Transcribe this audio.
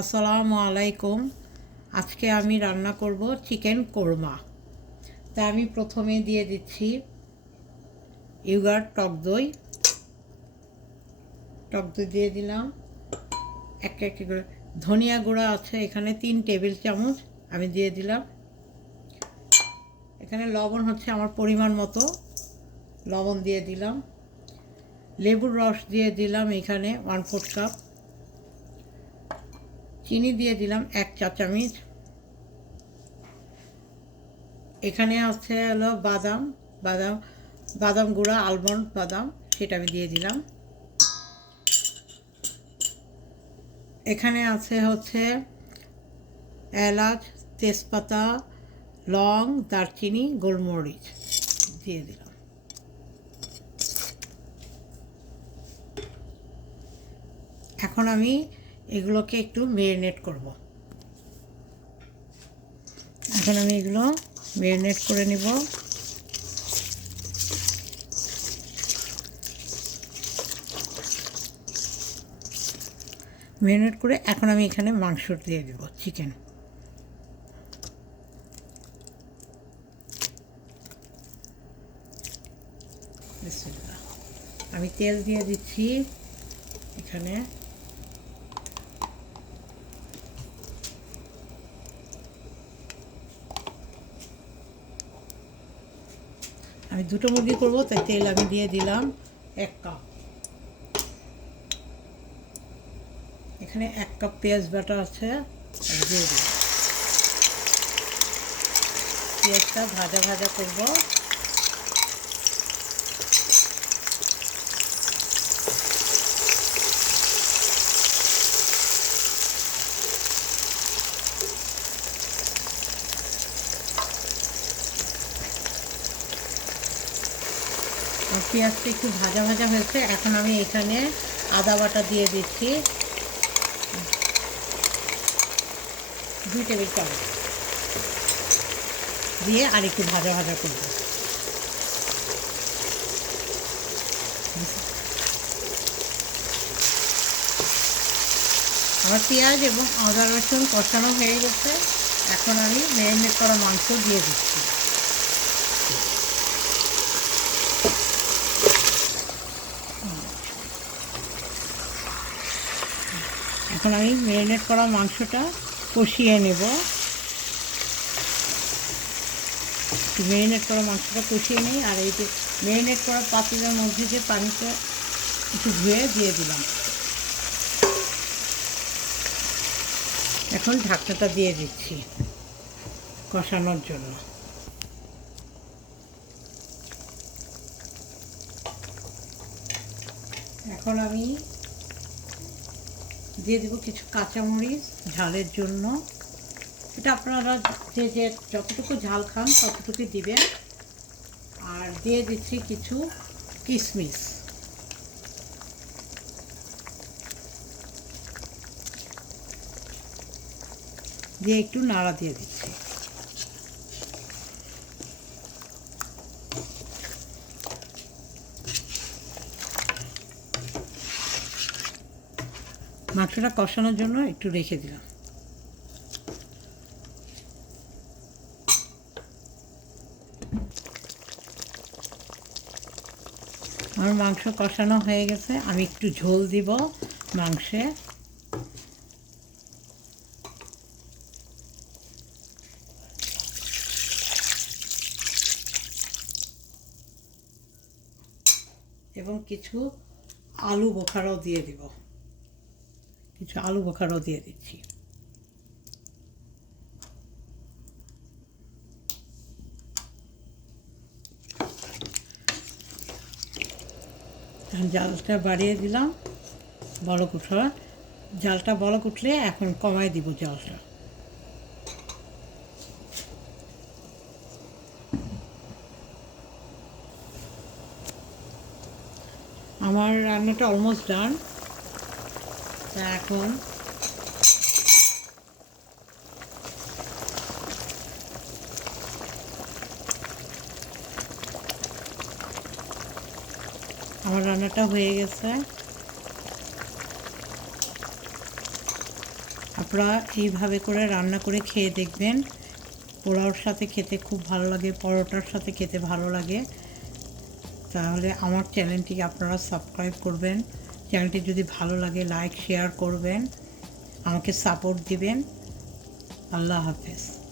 আসসালামু আলাইকুম। আজকে আমি রান্না করব চিকেন কোরমা। তা আমি প্রথমে দিয়ে দিচ্ছি ইয়োগার্ট টক দই দিয়ে দিলাম। এক এক করে ধনিয়া গুঁড়া আছে এখানে 3 টেবিল চামচ আমি দিয়ে দিলাম। এখানে লবণ হচ্ছে আমার পরিমাণ মতো লবণ দিয়ে দিলাম। লেবুর রস দিয়ে দিলাম এখানে 1/4 কাপ। চিনি দিয়ে দিলাম 1 চা চামচ। এখানে আছে হলো বাদাম গুঁড়া, আলমন্ড বাদাম, সেটা আমি দিয়ে দিলাম। এখানে আছে হচ্ছে এলাচ, তেজপাতা, লং, দারচিনি, গোলমরিচ দিয়ে দিলাম। এখন আমি এগুলোকে একটু ম্যারিনেট করব। এখন আমি এগুলো ম্যারিনেট করে নেব। ম্যারিনেট করে এখন আমি এখানে মাংস দিয়ে দেব, চিকেন। আমি তেল দিয়ে দিচ্ছি এখানে। আমি 2টো মুরগি করব, তাই তেল আমি দিয়ে দিলাম 1 কাপ। এখানে 1 কাপ পেঁয়াজ বাটা আছে, দিয়ে দিলাম। পেঁয়াজটা ভাজা ভাজা করব। পেঁয়াজটা একটু ভাজা ভাজা হয়েছে, এখন আমি এখানে আদা বাটা দিয়ে দিচ্ছি 2 টেবিল চামচ, দিয়ে আর একটু ভাজা ভাজা করব। আমার পেঁয়াজ এবং আদা রসুন কষানো হয়ে গেছে। এখন আমি ম্যারিনেট করা মাংস দিয়ে দিচ্ছি। এখন আমি ম্যারিনেট করা মাংসটা কষিয়ে নেব। ম্যারিনেট করা মাংসটা কষিয়ে নিই। আর এই যে ম্যারিনেট করা পাতিলের মধ্যে যে পানিটা একটু ধুয়ে দিয়ে দিলাম। এখন ঢাকনাটা দিয়ে দিচ্ছি কষানোর জন্য। এখন আমি দিয়ে দেবো কিছু কাঁচামরিচ ঝালের জন্য। এটা আপনারা যে যতটুকু ঝাল খান ততটুকু দিবেন। আর দিয়ে দিচ্ছি কিছু কিশমিশ। দিয়ে একটু নাড়া দিয়ে দিচ্ছি। মাংসটা কষানোর জন্য একটু রেখে দিলাম। আমার মাংস কষানো হয়ে গেছে, আমি একটু ঝোল দিব মাংসে। এবং কিছু আলু বোখারাও দিয়ে দিব, কিছু আলু বোখারাও দিয়ে দিচ্ছি। জালটা বাড়িয়ে দিলাম, বলক উঠা। জালটা বলক উঠলে এখন কমায় দিব জালটা। আমার রান্নাটা অলমোস্ট ডান। তা এখন আমার রান্নাটা হয়ে গেছে। আপনারা এইভাবে করে রান্না করে খেয়ে দেখবেন। পোলাওর সাথে খেতে খুব ভালো লাগে, পরোটার সাথে খেতে ভালো লাগে। তাহলে আমার চ্যানেলটিকে আপনারা সাবস্ক্রাইব করবেন। চ্যানেলটি যদি ভালো লাগে লাইক শেয়ার করবেন, আমাকে সাপোর্ট দিবেন। আল্লাহ হাফেজ।